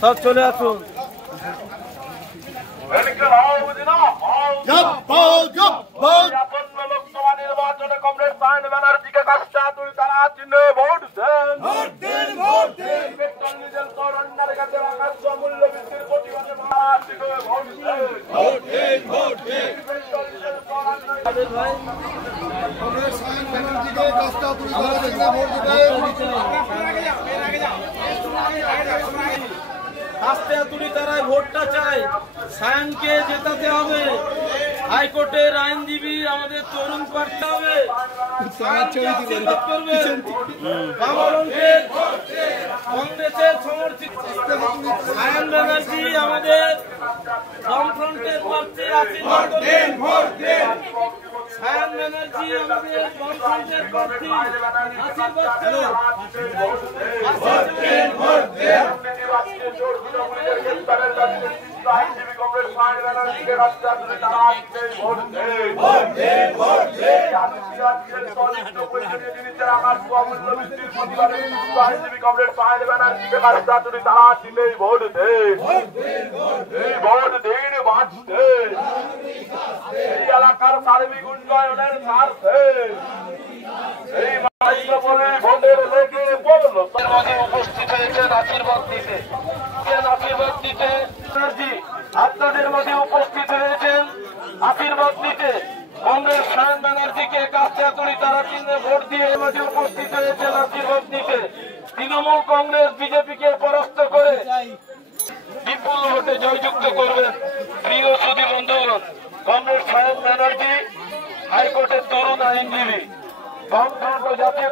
সব চলে আসুন। লোকসভা নির্বাচনে কমরেড সায়ন ব্যানার্জিকে কাজটা তুই তারা চিহ্নে ভোট দেন। পেট্রোল ডিজেল কর অন্যার কাছে রাখার মূল্য বৃদ্ধির প্রতিবাদে ভোট দেন। কমরেড সায়ন ব্যানার্জিকে কাজটা তুই তারা চিহ্নে ভোট দেন। কাস্তেয়াতুলি তারাই ভোটটা চাই, সায়নকে জেতাতে হবে। হাইকোর্টের আইনজীবী আমাদের তরুণ প্রার্থী হবে, আশীর্বাদ করবেন। কংগ্রেসের সমর্থিত সায়ন ব্যানার্জি আমাদের বামফ্রন্টের প্রার্থী, আশীর্বাদ করবেন। সায়ন ব্যানার্জি আমাদের বামফ্রন্টের প্রার্থী, আশীর্বাদ করুন। আইনজীবী কমরেড সায়ন ব্যানার্জিকে কাজটা তুই তারা চিহ্নে ভোট দেন। আইনজীবী কমরেড সায়ন ব্যানার্জিকে কাজটা তুই তারা চিহ্নে ভোট দেন। ভোট দিন বাঁচতে এই এলাকার সার্বিক উন্নয়নের স্বার্থে এই বলে ভোটের লেগে বললো উপস্থিত হয়েছেন আশীর্বাদ দিতে। আপনাদের মধ্যে উপস্থিত হয়েছেন আশীর্বাদ দিতে কংগ্রেস সায়ন ব্যানার্জিকে কাস্তেয়াতুলি তারা চিহ্নে ভোট দিয়ে মাঝে উপস্থিত হয়েছেন আশীর্বাদ দিতে। তৃণমূল কংগ্রেস বিজেপিকে পরাস্ত করে বিপুল ভোটে জয়যুক্ত করবেন। প্রিয় সুধী বন্ধুগণ, কংগ্রেস সায়ন ব্যানার্জি হাইকোর্টের তরুণ আইনজীবী, বামফ্রন্ট ও জাতীয়